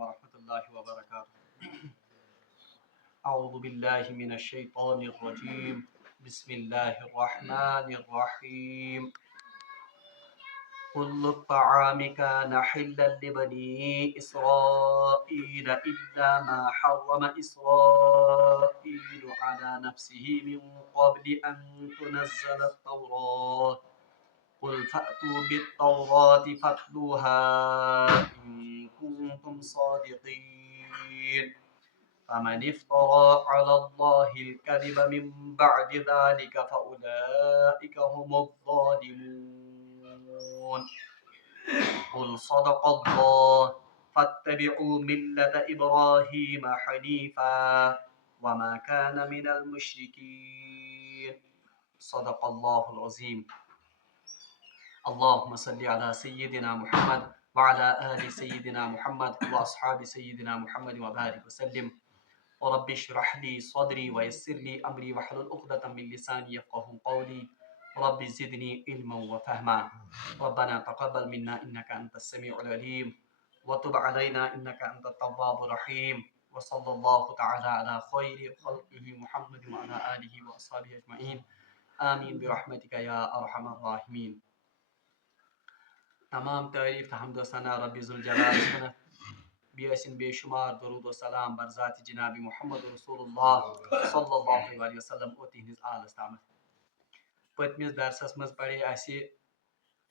ورحمة الله وبركاته. أعوذ بالله من الشيطان الرجيم. بسم الله الرحمن الرحيم. كل الطعام كان حلا لبني إسرائيل إلا ما حرم إسرائيل على نفسه من قبل أن تنزل التوراة. قل فأتوا بالتوراة فاتلوها إن كنتم صادقين. فمن افترى على الله الكذب من بعد ذلك فأولئك هم الظالمون. قل صدق الله فاتبعوا ملة إبراهيم حنيفا وما كان من المشركين. صدق الله العظيم. اللهم صل على سيدنا محمد وعلى آل سيدنا محمد وأصحاب سيدنا محمد وبارك وسلم. ورب اشرح لي صدري ويسر لي أمري واحلل عقدة من لساني يفقهوا قولي. رب زدني علما وفهما. ربنا تقبل منا إنك أنت السميع العليم وتب علينا إنك أنت التواب الرحيم. وصلى الله تعالى على خير خلقه محمد وعلى آله وأصحابه أجمعين. آمين برحمتك يا أرحم الراحمين. تمام تعریف حمد و ثنا رب ذوالجلال سنت بیسن بے شمار درود و سلام بر ذات جناب محمد رسول اللہ صلی اللہ علیہ وسلم اور تہندس آلس تامت. پتمس درسس مز پڑے اسی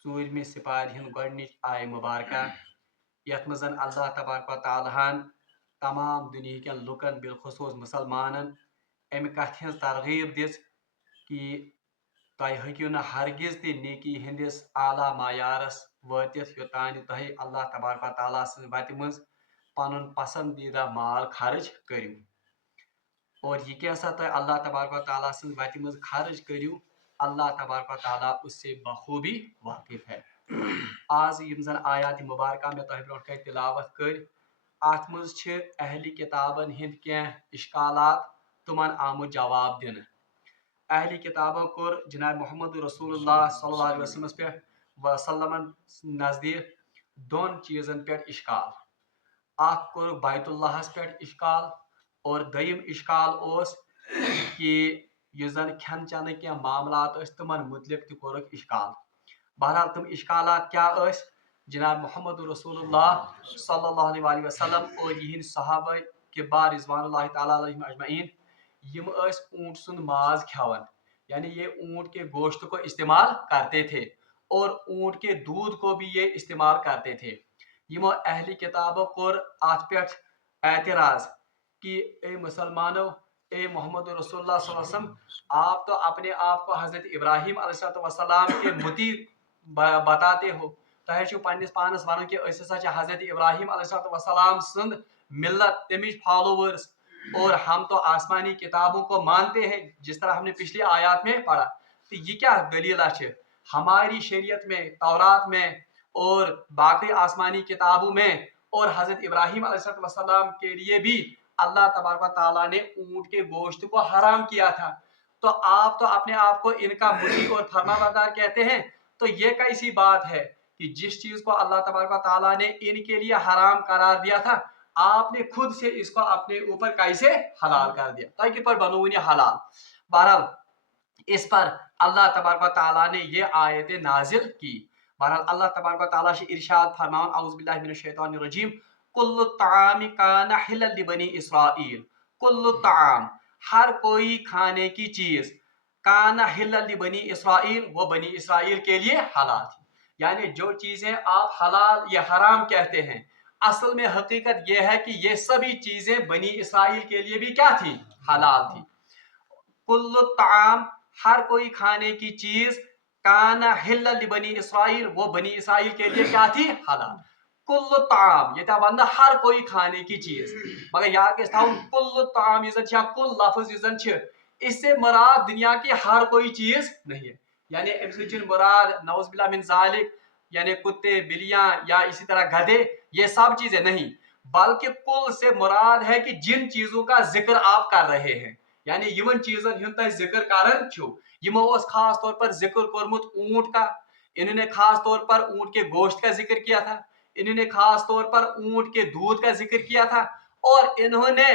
ژوٗرمہِ سپارِ ہٕنٛز گۄڈنِچ آیہِ مبارکہ یتھ منٛز اللہ تبارک و تعالیٰ ہن تمام دُنہِکٮ۪ن لُکن بالخصوص مسلمانن امہِ کتھِ ہٕنٛز ترغیب دِژ کہ تۄہہِ ہیٚکِو نہٕ ہرگز تہِ نیکی ہٕنٛدِس اعلیٰ معیارس وٲتِتھ یوٚتانۍ تۄہہِ اللہ تبارک و تعالیٰ سٕنٛزِ وتہِ منٛز پنُن پسندیدہ مال خرچ کٔرِو. اور یہ کیسا تۄہہِ اللہ تبارک و تعالیٰ سٕنٛزِ وتہِ منٛز خرچ کٔرِو اللہ تبارک و تعالیٰ اس سے بخوبی واقف ہے. آز یم زن آیات مبارکہ میں تۄہہِ برونٛٹھ کنہِ تلاوت کٔرۍ اتھ منٛز چھِ اہلِ کتابن ہٕنٛدۍ کینٛہہ اشکالات تِمن آمُت جواب دِنہٕ. اہلِ کتابو کوٚر جناب محمد رسول اللہ صلی اللہ علیہ وسلمن نزدیک دۄن چیٖزن پٮ۪ٹھ اشکال. اکھ کوٚر بیت اللہس پٮ۪ٹھ اشکال اور دوٚیِم اشکال اوس کہ یُس زن کھٮ۪ن چٮ۪نٕکۍ کینٛہہ معاملات ٲسۍ تِمن متعلق تہِ کوٚرُکھ اشکال. بہرحال تِم اشکالات کیٛاہ ٲسۍ؟ جناب محمد رسول اللہ صلی اللہ علیہ وسلم اور یِہنٛدۍ صحابہ کبار رضوان اللہ تعالیٰ علیہم اجمعین یم ٲسۍ اونٹ سُنٛد ماز کھٮ۪وان، یعنی یہ اونٹ کے گوشت کو استعمال کرتے تھے اور اونٹ کے دودھ کو بھی یہ استعمال کرتے تھے. یمو اہل کتابوں کوٚر اتھ پٮ۪ٹھ اعتراض کہ اے مسلمانو، اے محمد رسول اللہ صلی اللہ علیہ وسلم، آپ تو اپنے آپ کو حضرت ابراہیم علیہ السلام کے متی بتاتے ہو. تۄہہِ چھُو پننس پانس ونان کہ أسۍ ہسا چھِ حضرت ابراہیم علیہ السلام سند ملت، تمِچ فالوورز، اور ہم تو آسمانی کتابوں کو مانتے ہیں جس طرح ہم نے پچھلی آیات میں پڑھا. تو یہ کیا دلیلہ ہے؟ ہماری شریعت میں، تورات میں اور باقی آسمانی کتابوں میں اور حضرت ابراہیم علیہ السلام کے لیے بھی اللہ تبارک و تعالیٰ نے اونٹ کے گوشت کو حرام کیا تھا. تو آپ تو اپنے آپ کو ان کا مطیع اور فرما بردار کہتے ہیں. تو یہ کیسی بات ہے کہ جس چیز کو اللہ تبارک و تعالیٰ نے ان کے لیے حرام قرار دیا تھا آپ نے خود سے اس کو اپنے اوپر کیسے حلال کر دیا؟ تۄہہِ کِتھ پٲٹھۍ بنووُن یہ حلال؟ بہرحال اس پر اللہ تبارک و تعالیٰ نے یہ آیت نازل کی. بہرحال اللہ تبارک و تعالیٰ سے ارشاد فرماؤن اعوذ باللہ من الشیطان الرجیم کل الطعام کان حلا لبنی اسرائیل. کل الطعام، ہر کوئی کھانے کی چیز، کان حلا لبنی اسرائیل، وہ بنی اسرائیل کے لیے حلال تھی. یعنی جو چیزیں آپ حلال یا حرام کہتے ہیں اصل میں حقیقت یہ ہے کہ یہ سبھی چیزیں بنی اسرائیل کے لیے بھی کیا تھی؟ حلال تھی. کل الطعام، ہر کوئی کھانے کی چیز، کان حلا لبنی اسرائیل، وہ بنی اسرائیل کے لیے کیا تھی؟ حلال. کل الطعام یہ تھا وندا ہر کوئی کھانے کی چیز، مگر یاد گژھِ تھاوُن کل الطعام یُس زن چھِ، کل لفظ یُس زن چھِ، اس سے مراد دنیا کی ہر کوئی چیز نہیں ہے. یعنی امہِ سۭتۍ چھُنہٕ مراد نعوذ باللہ من ذالک یعنی کتے، بلیاں یا اسی طرح گدھے، یہ سب چیزیں نہیں، بلکہ کل سے مراد ہے کہ جن چیزوں کا ذکر آپ کر رہے ہیں، یعنی یمن چیزن ہُنٛد تۄہہِ ذکر کران چھُو. یمو اوس خاص طور پر ذکر کورمُت اونٹ کا، انہوں نے خاص طور پر اونٹ کے گوشت کا ذکر کیا تھا، इन्होंने खास तौर पर ऊंट के दूध का जिक्र किया था, और इन्होंने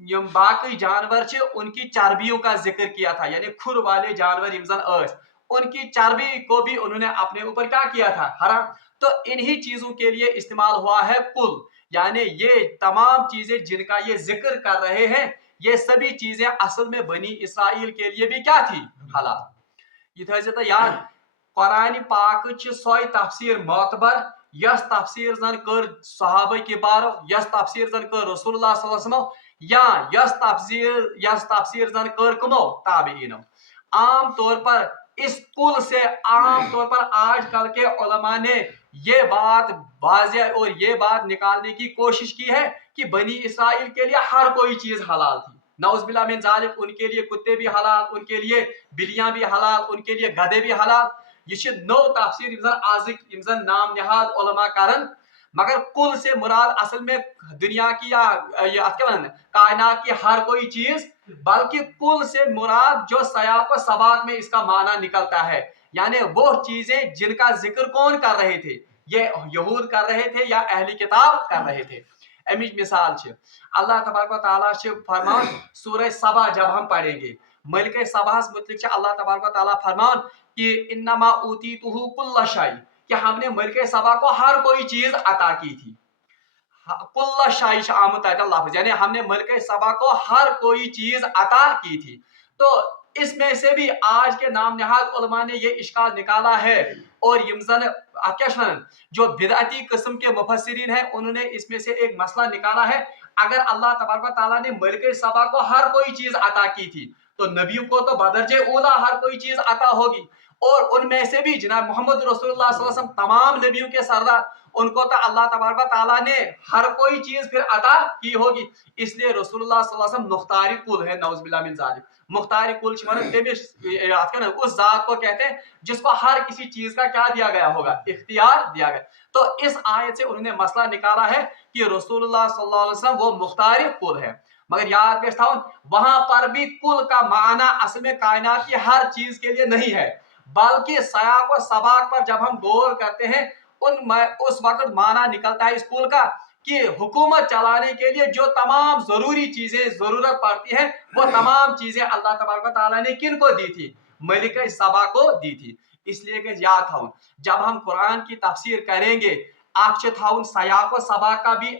यम बाकी जानवर छे उनकी चर्बियों का जिक्र किया था, यानी खुर वाले जानवर उनकी चर्बी को भी उन्होंने अपने ऊपर क्या किया था, हराम। तो इन्हीं चीजों के लिए इस्तेमाल हुआ है कुल, यानी ये तमाम चीजें जिनका ये जिक्र कर रहे हैं, ये सभी चीजें असल में बनी इसराइल के लिए भी क्या थी, हलाल। ये थो याद, कुरान पाक सोई तफसीर मोतबर यस तफसीर जन कर सहाबा किबारो, यस तफसीर जन कर रसूलुल्लाह सल्लल्लाहु अलैहि वसल्लम, या यस तफसीर जन कर कमो ताबीनो। आम तौर पर इस कुल से आम तौर पर आजकल के उलमा ने ये बात वाज़ेह और ये बात निकालने की कोशिश की है कि बनी इसराइल के लिए हर कोई चीज हलाल थी। नौज़ुबिल्लाह मिन ज़ालिक, उनके लिए कुत्ते भी हलाल, उनके लिए बिल्लियां भी हलाल, उनके लिए गधे भी हलाल। ये नो तफसीर आजिक नाम निहाद उलमा करन, मगर कुल से मुराद असल में दुनिया की या कायनात की हर कोई चीज, बल्कि कुल से मुराद जो सयाक व सबाक में इसका माना निकलता है, यानी वो चीजें जिनका जिक्र कौन कर रहे थे, ये यहूद कर रहे थे या अहली किताब कर रहे थे। अमिच मिसाल अल्लाह तबारक व तआला फरमान सूरह सबा जब हम पढ़ेंगे, मलिक सबा मुतलिक अल्लाह तबारक व तआला फरमान कि इन्नमा ऊतीतुहु कुल्ल शै, कि हमने मलिक सबा को हर कोई चीज अता की थी। कुल्ल शै आमद लफ्ज, यानी हमने मलिक सबा को हर कोई चीज अता की थी। तो इसमें से भी आज के नाम नहाद उलमा ने ये इश्काल निकाला है, और जो बिदअती किस्म के मुफस्सिरीन हैं उन्होंने इसमें से एक मसला निकाला है, अगर अल्लाह तबारक व तआला ने मलिक सबा को हर कोई चीज अता की थी, तो नबियों को तो बदरजे ऊला हर कोई चीज अता होगी, और उनमें से भी जनाब मोहम्मद रसूलुल्लाह सल्लल्लाहु अलैहि वसल्लम तमाम नबियों के सरदार, उनको तो अल्लाह तबारक व तआला ने हर कोई चीज फिर अता की होगी। इसलिए रसूलुल्लाह सल्लल्लाहु अलैहि वसल्लम मुख्तारी कुल है, नौज़ुबिल्लाह मिन ज़ालिक। मुख्तारी कुल उस जात को कहते हैं जिसको हर किसी चीज का क्या दिया गया होगा, इख्तियार दिया गया। तो इस आयत से उन्होंने मसला निकाला है कि रसूलुल्लाह सल्लल्लाहु अलैहि वसल्लम वो मुख्तारी कुल है, मगर याद रखता हूं वहां पर भी कुल का माना असल में कायनात की हर चीज के लिए नहीं है, बल्कि सयाक व सबाक पर जब हम गौर करते हैं उस वक्त माना निकलता है इस कुल का कि हुकूमत चलाने के लिए जो तमाम जरूरी चीजें जरूरत पड़ती है, वो तमाम चीजें अल्लाह तबारक व तआला ने किन को दी थी, मलिक सबा को दी थी। इसलिए कि याद था जब हम कुरान की तफसीर करेंगे सयाक व सबा का भी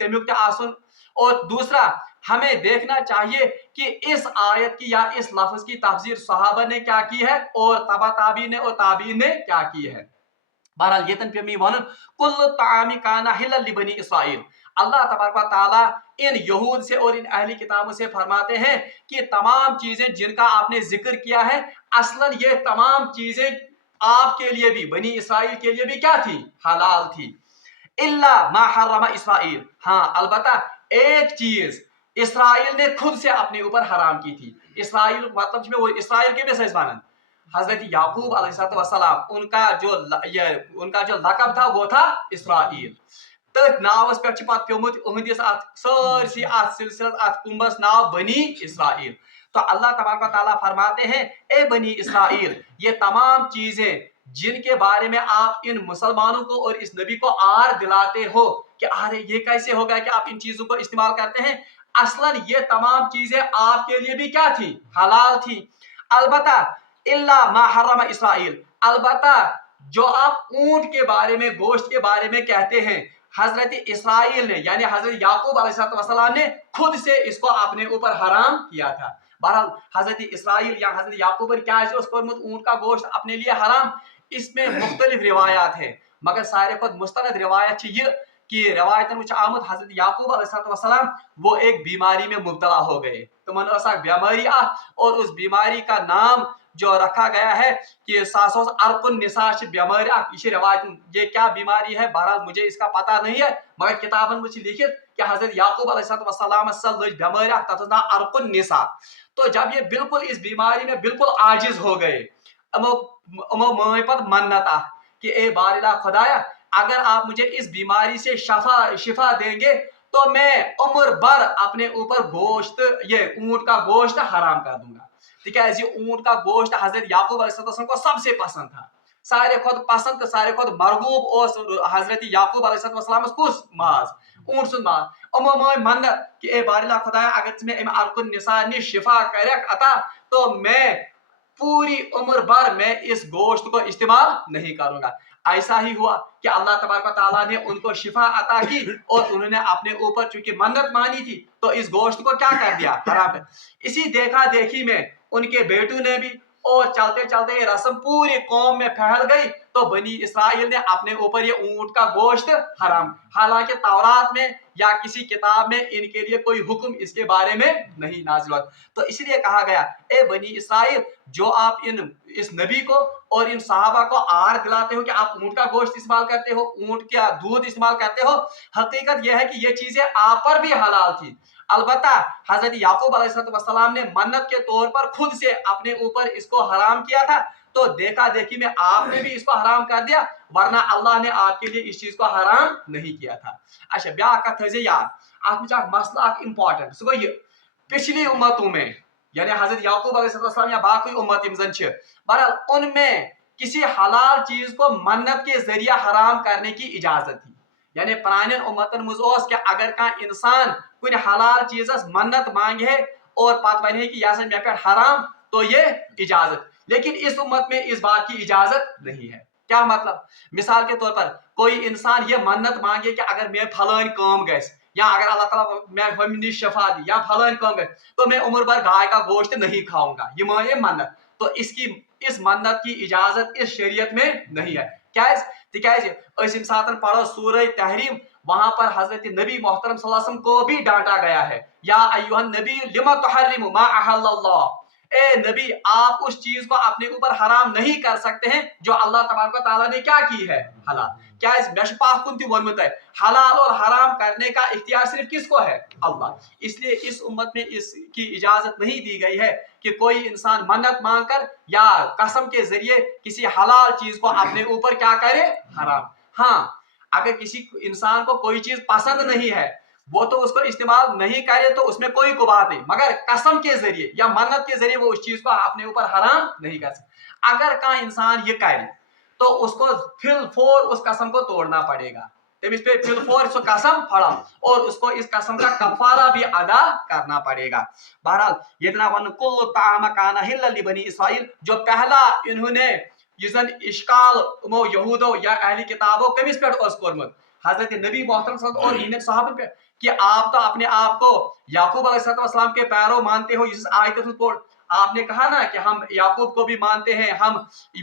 तमियुक आसन, और दूसरा हमें देखना चाहिए कि इस आयत की या इस लफ्ज की तफसीर सहाबा ने क्या की है और तबा ताबी ने और ताबीन ने क्या की है। बहरहाल येतन पे मी वन कुल्लु तामी काना हिल्लल लिबनी इसराइल, अल्लाह तबारक व तआला इन यहूद से और इन अहली किताबों से फरमाते हैं कि तमाम चीजें जिनका आपने जिक्र किया है, असलन ये तमाम चीजें आपके लिए भी, बनी इसराइल के लिए भी क्या थी, हलाल थी। इल्ला मा हर्रमा इसराइल, हाँ अलबत्ता एक चीज इसराइल ने खुद से अपने ऊपर हराम की थी। इसराइल मतलब वो इसराइल के भी मानन हजरत याकूब अलैहिस्सलाम, उनका जो लकब था वो था इसराइल। तथ नावस पे प्योमुत उहदिस सरसी सिलसिला कुंबस नाव बनी इसराइल। तो अल्लाह तबारक व तआला फरमाते हैं, ए बनी इसराइल, ये तमाम चीजें जिनके बारे में आप इन मुसलमानों को और इस नबी को आर दिलाते हो कि अरे ये कैसे हो गया कि आप इन चीजों को इस्तेमाल करते हैं, असलन ये तमाम चीजें आपके लिए भी क्या थी, हलाल थी। अलबत्ता इल्ला मा हर्रमा इसराइल, अलबत्ता जो आप ऊंट के बारे में, गोश्त के बारे में कहते हैं, हजरत इसराइल ने यानी हजरत याकूब अलैहिस्सलाम ने खुद से इसको अपने ऊपर हराम किया था। बहरहाल हजरत इसराइल या हजरत याकूब क्या ऊंट का गोश्त अपने लिए हराम, इसमें मुख्तलिफ रिवायात है, मगर सारे खुद मुस्तनद रिवायत ये कि रवायतन आमद हजरत याकूब अलैहिस्सलाम वो एक बीमारी में मुब्तला हो गए, तो मन बीमारी आ, और उस बीमारी का नाम जो रखा गया है कि सासोस अरकुन निसाश बीमारी, इसी रवायत ये क्या बीमारी है, बहरहाल मुझे इसका पता नहीं है, मगर किताबन में लिखित कि हजरत याकूब अलैहिस्सलाम बीमारी तथा अरकुन निसा। तो जब ये बिल्कुल इस बीमारी में बिल्कुल आजिज हो गए, मन्नत कि ए बारिला खुदाया, अगर आप मुझे इस बीमारी से शिफा देंगे तो मैं उम्र भर अपने ऊपर गोश्त, ये ऊंट का गोश्त हराम कर दूंगा। ठीक है, ऊंट का गोश्त हजरत याकूब अलैहिस्सलाम को सबसे पसंद था, سارے کھت پسند تو سارے کھت مرغوب اوس حضرت یعقوب علیہ السلام کس ماز اونٹ سن ماز امو مائی منت کہ اے بار اللہ خدایا اگر میں ام الکن نساء نش شفا کرک عطا تو میں پوری عمر بھر میں اس گوشت کو استعمال نہیں کروں گا. ایسا ہی ہوا کہ اللہ تبارک و تعالیٰ نے ان کو شفا عطا کی اور انہوں نے اپنے اوپر چونکہ منت مانی تھی تو اس گوشت کو کیا کر دیا حرام ہے. اسی دیکھا دیکھی میں ان کے بیٹوں نے بھی اور چلتے چلتے یہ رسم پوری قوم میں پھیل گئی تو بنی اسرائیل نے اپنے اوپر یہ اونٹ کا گوشت حرام. حالانکہ تورات میں یا کسی کتاب میں ان کے لیے کوئی حکم اس کے بارے میں نہیں نازل ہوا. تو اس لیے کہا گیا اے بنی اسرائیل جو آپ اس نبی کو اور ان صحابہ کو آر دلاتے ہو کہ آپ اونٹ کا گوشت استعمال کرتے ہو, اونٹ کا دودھ استعمال کرتے ہو, حقیقت یہ ہے کہ یہ چیزیں آپ پر بھی حلال تھی. البتہ حضرت یعقوب علیہ السلام نے منت کے طور پر خود سے اپنے اوپر اس کو حرام کیا تھا تو دیکھا دیکھی میں آپ نے بھی اس کو حرام کر دیا ورنہ اللہ نے آپ کے لیے اس چیز کو حرام نہیں کیا تھا. اچھا بیا کت تھے یاد ات میں مسئلہ امپارٹنٹ سہ گو یہ پچھلی امتوں میں یعنی حضرت یعقوب علیہ السلام یا باقی امت زن بہرحال ان میں کسی حلال چیز کو منت کے ذریعہ حرام کرنے کی اجازت تھی. یعنی پران امتن مز کہ اگر کان انسان کن حلال چیزس منت مانگے اور پتہ ون کہ یہ سا مے پہ حرام تو یہ اجازت. لیکن اس امت میں اس بات کی اجازت نہیں ہے. کیا مطلب مثال کے طور پر کوئی انسان یہ منت مانگے کہ اگر میں فلان کام گژھِ یا اگر اللہ تعالیٰ میں ہمیں شفا دی یا فلان کام گژھِ تو میں عمر بھر گائے کا گوشت نہیں کھاؤں گا, یہ مانے منت. تو اس منت کی اجازت اس شریعت میں نہیں ہے. تکیازِ اس ساتن پڑھو سورہ تحریم وہاں پر حضرت نبی محترم صلی اللہ علیہ وسلم کو بھی ڈانٹا گیا ہے. یا ایھا النبی لما تحرم ما احل اللہ, اے نبی آپ اس چیز کو اپنے اوپر حرام نہیں کر سکتے ہیں جو اللہ تبارک و تعالیٰ نے کیا کی ہے حلال. کیا میں پاک کن تہ ونمت ہے حلال اور حرام کرنے کا اختیار صرف کس کو ہے اللہ. اس لیے اس امت میں اس کی اجازت نہیں دی گئی ہے کہ کوئی انسان منت مانگ کر یا قسم کے ذریعے کسی حلال چیز کو اپنے اوپر کیا کرے حرام. ہاں اگر کسی انسان کو کوئی چیز پسند نہیں ہے وہ تو اس کو استعمال نہیں کرے تو اس میں کوئی بات نہیں, مگر قسم کے ذریعے یا منت کے ذریعے وہ اس چیز کو اپنے اوپر حرام نہیں کر سکتا. اگر کا انسان یہ کرے تو اس کو فی الفور اس قسم کو توڑنا پڑے گا. تمس پہ فی الفور سو قسم پڑا اور اس کو اس قسم کا کفارہ بھی ادا کرنا پڑے گا. بہرحال یہ ون کل طعام کان حلا لبنی اسرائیل, جو پہلا انہوں نے یہ زن اشکال امو یہودو یا اہلی کتابوں کمس پہ کورمت حضرت نبی محترم صلی اللہ علیہ وسلم اور صحابہ پہ کہ آپ تو اپنے آپ کو یعقوب علیہ السلام کے پیرو مانتے ہو. اس آیت آپ نے کہا نا کہ ہم یعقوب کو بھی مانتے ہیں, ہم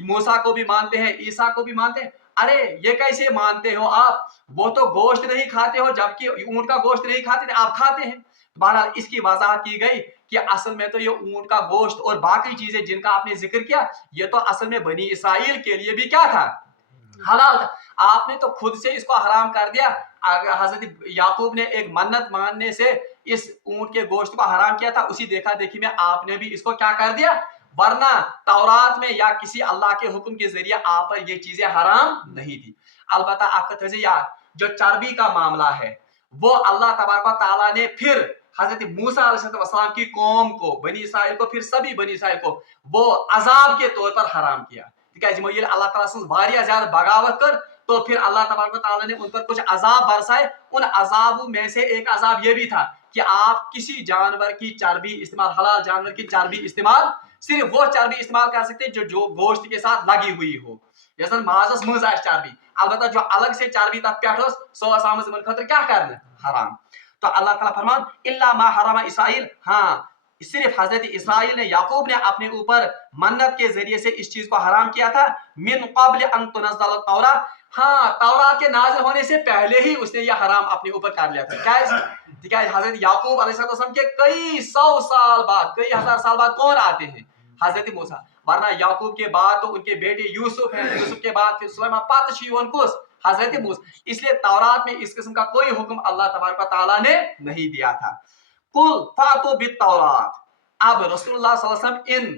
موسیٰ کو بھی مانتے ہیں, عیسیٰ کو بھی مانتے ہیں. ارے یہ کیسے مانتے ہو آپ, وہ تو گوشت نہیں کھاتے ہو جبکہ اونٹ کا گوشت نہیں کھاتے تھے, آپ کھاتے ہیں. بہرحال اس کی وضاحت کی گئی کہ اصل میں تو یہ اونٹ کا گوشت اور باقی چیزیں جن کا آپ نے ذکر کیا یہ تو اصل میں بنی اسرائیل کے لیے بھی کیا تھا حلال تھا. آپ نے تو خود سے اس کو حرام کر دیا. حضرت یعقوب نے ایک منت ماننے سے اس اونٹ کے گوشت کو حرام کیا تھا, اسی دیکھا دیکھی میں آپ نے بھی اس کو کیا کر دیا, ورنہ تورات میں یا کسی اللہ کے حکم کے ذریعے آپ پر یہ چیزیں حرام نہیں تھی. البتہ آپ کا تھے یاد جو چربی کا معاملہ ہے وہ اللہ تبارک و تعالیٰ نے پھر حضرت موسیٰ علیہ السلام کی قوم کو بنی اسرائیل کو پھر سبھی بنی اسرائیل کو وہ عذاب کے طور پر حرام کیا. اللہ تعالیٰ سے واریاہ زیادہ بغاوت کر تو پھر اللہ تبارک و تعالیٰ نے ان پر کچھ عذاب برسائے. ان عذابوں میں سے ایک عذاب یہ بھی تھا کہ آپ کسی جانور کی چربی استعمال, حلال جانور کی چربی استعمال, صرف وہ چربی استعمال کر سکتے جو گوشت کے ساتھ لگی ہوئی ہو. جیسے مازس مز چربی, البتہ جو الگ سے چربی تک پہ سو آمد ان خاطر کیا کرنا حرام. تو اللہ تعالیٰ فرمان الا ما حرم اسرائیل, ہاں صرف حضرت اسرائیل نے یعقوب نے اپنے اوپر منت کے ذریعے سے اس چیز کو حرام کیا تھا. من قبل ان تنزل التوراۃ, ہاں تورات کے نازل ہونے سے پہلے ہی اس نے یہ حرام اپنے اوپر کر لیا تھا. کیا حضرت یعقوب علیہ السلام کے کئی سو سال بعد, کئی ہزار سال بعد کون آتے ہیں حضرت موسیٰ, ورنہ یعقوب کے بعد تو ان کے بیٹے یوسف ہیں, یوسف کے بعد پھر سلیمان, پتہ چھ کس حضرت موسیٰ. اس لیے تورات میں اس قسم کا کوئی حکم اللہ تبارک و تعالیٰ نے نہیں دیا تھا. قل فاتوا بالتوراۃ, اب رسول اللہ صلی اللہ علیہ وسلم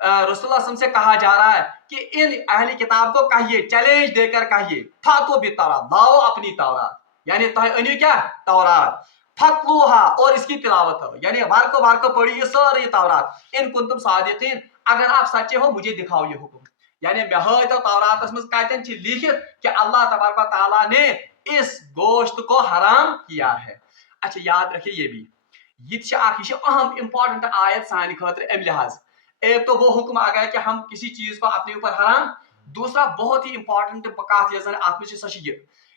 رسول اللہ صلی اللہ علیہ وسلم سے کہا جا رہا ہے کہ ان اہل کتاب کو کہیے, چیلنج دے کر کہیے, فاتوا بالتوراۃ, لاؤ اپنی تورات, یعنی انہی کیا تورات, فتلوہا, اور اس کی تلاوت کرو, یعنی وار کو پڑھی یہ ساری تورات, ان کنتم صادقین, اگر آپ سچے ہو مجھے دکھاؤ یہ حکم. यानी मे तो तौरातस मज कतन लिखित कि अल्लाह तबारक व तआला ने इस गोश्त को हराम किया है। अच्छा याद रखिए ये भी, ये अहम इंपॉर्टेंट आयत सान खतर अम लिहाज। एक तो वो हुक्म आ गया कि हम किसी चीज को अपने ऊपर हराम, दूसरा बहुत ही इंपॉर्टेंट कत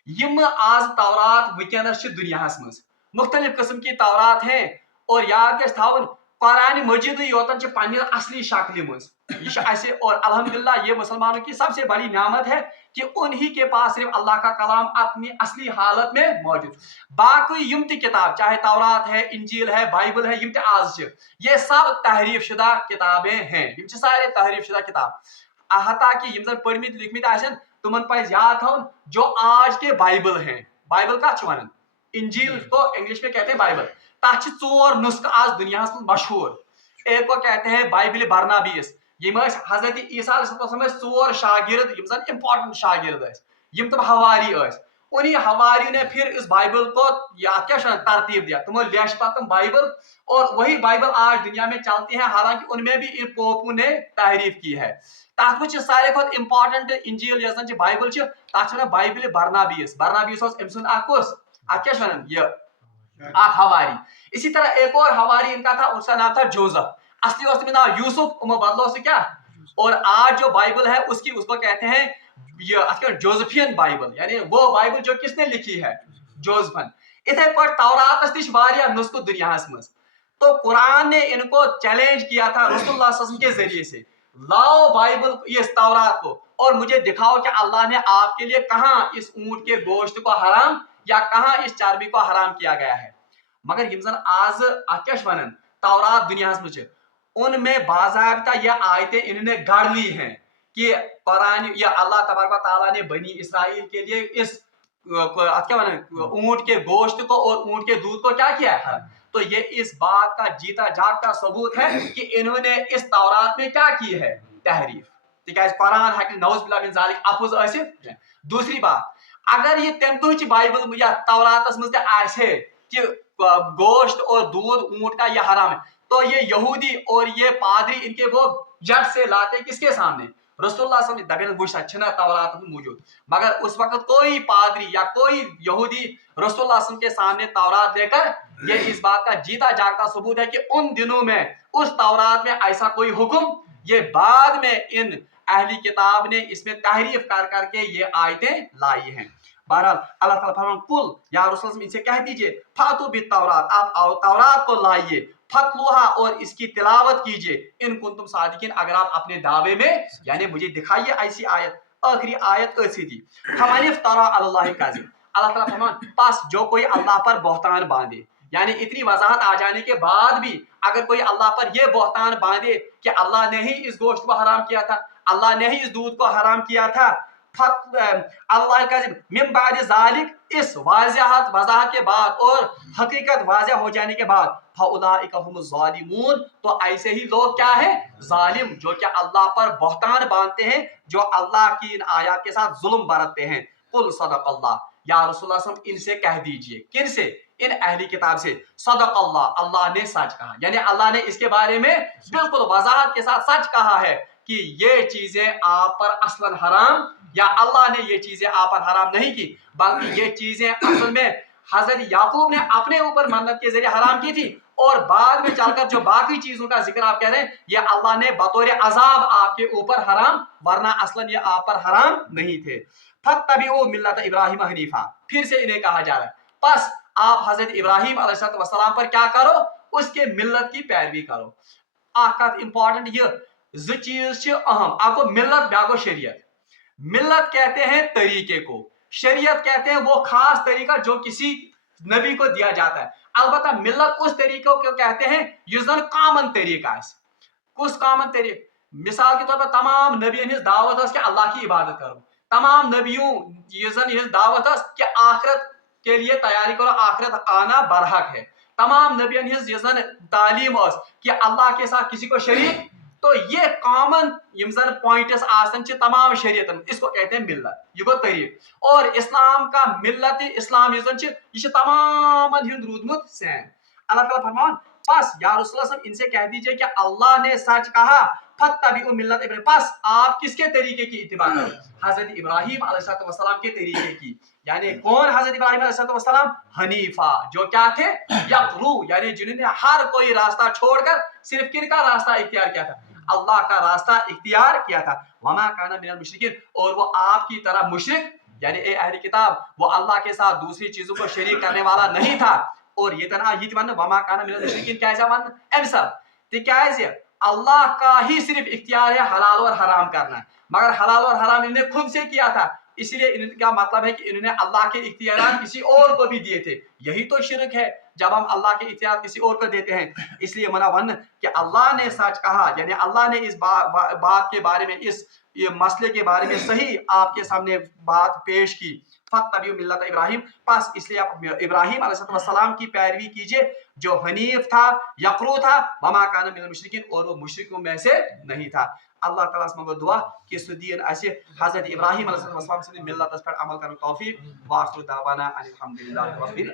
यम आज तौरात वनस दुनियास मज मुख्तलिफ किस्म की तौरात हैं, और याद गि थवन कुरान मजीद योतन पन्ने असली शक्ल मज ये, और अल्हम्दुलिल्लाह ये मुसलमानों की सबसे बड़ी नियामत है कि उन्हीं के पास सिर्फ अल्लाह का कलाम अपनी असली हालत में मौजूद। बाकी यम किताब चाहे तौरात है, इंजील है, बाइबल है, यम आज ये सब तहरीफ शुदा किताबें हैं, यम सारे तहरीफ शुदा किताब। हता कि यम जन पढ़मित लिखमित आसन तुमन पज याद थवन जो आज के बाइबल हैं, बाइबल कत वन, इंजील को इंग्लिश में कहते हैं बाइबल, तथ 4 नुस्ख आज दुनिया में मशहूर। एक को कहते हैं बाइबिल बरनाबीस, यम हजरत ईसा अलैहिस्सलाम 4 शागिर्द यम जन इंपॉर्टेंट शागिर्द यम तुम हवारी, उन्हीं हवारी ने फिर इस बाइबल को क्या तरतीब दिया, तुम लिया तुम बाइबल, और वही बाइबल आज दुनिया में चलती है, हालांकि उनमें भी इन पोपू ने तहरीफ की है। तथ वो सारे खुद इंपॉर्टेंट इंजील यस बाइबल तथ बाइबिल बरनाबीस, बरनाबीस हवारी। इसी तरह एक और हवारी इनका था, उसका नाम था जोसेफ, असली उसमें नाम यूसुफ, बदलो से क्या, और आज जो बाइबल है उसकी उसको कहते हैं ये जोसेफियन बाइबल, यानी वो बाइबल जो किसने लिखी है, जोसेफन। इथे पर तौरात नुस्ख दुनिया मज, तो कुरान ने इनको चैलेंज किया था रसूलुल्लाह सल्लल्लाहु अलैहि वसल्लम के जरिए से, लाओ बाइबल ये तौरात को और मुझे दिखाओ कि अल्लाह ने आपके लिए कहाँ इस ऊंट के गोश्त को हराम या कहाँ इस चर्बी को हराम किया गया है। मगर यम जन आज क्या वन तौरात दुनिया में उनमें बाज़ाब्ता यह आयतें इन्होंने गढ़ ली हैं कि कुरान या अल्लाह तबारक व तआला ने बनी इसराइल के लिए इस क्या ऊंट के गोश्त को और ऊंट के दूध को क्या किया है। तो ये इस बात का जीता जागता सबूत है कि इन्होंने इस तौरात में क्या की है, तहरीफ। तिकाज कुरान हक नौज बिल्लाह मिन ज़ालिक अफज आसिफ। दूसरी बात, अगर ये तमतुच बाइबल या तौरातस में आसे कि गोश्त और दूध ऊंट का यह हराम है, तो ये यहूदी और ये पादरी इनके वो जट से लाते किसके सामने, रसूलुल्लाह सल्लल्लाहु अलैहि वसल्लम दबिन तौरात में मौजूद। मगर उस वक्त कोई पादरी या कोई यहूदी रसूलुल्लाह सल्लल्लाहु अलैहि वसल्लम के सामने तौरात लेकर, ये इस बात का जीता जागता सबूत है कि उन दिनों में उस तौरात में ऐसा कोई हुक्म, ये बाद में इन अहली किताब ने इसमें तहरीफ कर करके ये आयतें लाई हैं। बहरहाल अल्लाह ताला फरमान कुल या रसूल इनसे कह दीजिए फातु बि तौरात, आप तौरात को लाइए, फतलुहा और इसकी तिलावत कीजिए, इन कुंतुम सादिकीन अगर आप अपने दावे में, यानी मुझे दिखाइए ऐसी आयत। आखिरी आयत ऐसी थी फमन इफ्तरा अलल्लाहि कज़िब, अल्लाह ताला फरमान पास जो कोई अल्लाह पर बहतान बांधे, यानी इतनी वजाहत आ जाने के बाद भी अगर कोई अल्लाह पर यह बहतान बांधे कि अल्लाह ने ही इस गोश्त को हराम किया था, अल्लाह ने ही इस दूध को हराम किया था, अल्लाह का मिन बाद ज़ालिक, इस वजाहत के बाद और हकीकत वाज़ह हो जाने के बाद, फउलाइका हुमुज़ ज़ालिमून, तो ऐसे ही लोग क्या है, जालिम, जो क्या अल्लाह पर बहतान बांधते हैं, जो अल्लाह की इन आयत के साथ जुल्म बरतते हैं। कुल सदक़ल्लाह, या रसूलुल्लाह सल्लल्लाहु अलैहि वसल्लम इनसे कह दीजिए, किन से, इन अहली किताब से, सदक़ल्लाह, अल्लाह ने सच कहा, यानी अल्लाह ने इसके बारे में बिल्कुल वजाहत के साथ सच कहा है कि ये चीजें आप पर असलन हराम, या अल्लाह ने ये चीजें आप पर हराम नहीं की, बल्कि ये चीजें असल में हजरत याकूब ने अपने ऊपर मन्नत के जरिए हराम की थी, और बाद में चलकर जो बाकी चीजों का जिक्र आप कह रहे हैं, ये अल्लाह ने बतौर अजाब आपके ऊपर हराम, वरना असलन ये आप पर हराम नहीं थे। फत्तबिउ मिल्लत इब्राहिम हनीफा, फिर से इन्हें कहा जा रहा है बस आप हजरत इब्राहिम अलैहिस्सलाम पर क्या करो, उसके मिल्लत की पैरवी करो। आकत इंपॉर्टेंट ये चीज अहम, आपको मिल्लत ब्यागो शरीयत। मिल्लत कहते हैं तरीके को, शरीयत कहते हैं वो खास तरीका जो किसी नबी को दिया जाता है। अलबत्ता मिल्लत उस तरीकों को कहते हैं युजन कॉमन तरीका है। कुछ कॉमन तरीके, मिसाल के तौर पर तमाम नबियन हिज दावत है कि अल्लाह की इबादत करो, तमाम नबियों युजन हिज दावत है कि आखिरत के लिए तैयारी करो, आखिरत आना बरहक है। तमाम नबियन हिज युजन तालीम है कि अल्लाह के साथ किसी को शरीक, तो ये कॉमन यमजन पॉइंट्स आसन च तमाम शरीयतन, इसको कहते हैं मिल्लत, ये गो तरीक। और इस्लाम का मिल्लत इस्लाम यमजन च ये तमाम हिंद रूदमुत सेम। अल्लाह ताला फरमान बस या रसूलुल्लाह इनसे कह दीजिए कि अल्लाह ने सच कहा फत्तबिउ मिल्लत इब्राहिम, बस आप किसके तरीके की इत्तिबा करो? हजरत इब्राहिम अलैहिस्सलाम के तरीके की। यानी कौन हजरत इब्राहिम अलैहिस्सलाम? हनीफा, जो क्या थे? यकरू, यानी जिन्होंने हर कोई रास्ता छोड़कर सिर्फ किनका रास्ता इख्तियार किया था? अल्लाह का रास्ता इख्तियार किया था। वमा काना मिनल मुशरिकीन, और वो आपकी तरह मुशरिक यानी ए अहले किताब वो अल्लाह के साथ दूसरी चीजों को शरीक करने वाला नहीं था। और ये तना ये वन वमा काना मिनल मुशरिकीन कैसा वन एमसल तिकाज अल्लाह का ही सिर्फ इख्तियार है हलाल और हराम करना, मगर हलाल और हराम इन्होंने खुद से किया था, इसलिए इनका मतलब है कि इन्होंने अल्लाह के इख्तियार किसी और को भी दिए थे। यही तो शिरक है जब हम अल्लाह के इख्तियार किसी और को देते हैं। इसलिए मना वन कि अल्लाह ने सच कहा, यानी अल्लाह ने इस बात के बारे में, इस ये मसले के बारे में सही आपके सामने बात पेश की। फत्तबिउ मिल्लत इब्राहिम, बस इसलिए आप इब्राहिम अलैहिस्सलाम की पैरवी कीजिए जो हनीफ था, यकरू था, वमा काना मिनल मुशरिकीन, और वो मुशरिकों में से नहीं था। अल्लाह ताला से मगो दुआ कि सुदीन ऐसे हजरत इब्राहिम अलैहिस्सलाम से मिल्लत पर अमल करने तौफीक। व आखिर दावाना अनिल हम्दुलिल्लाहि रब्बिल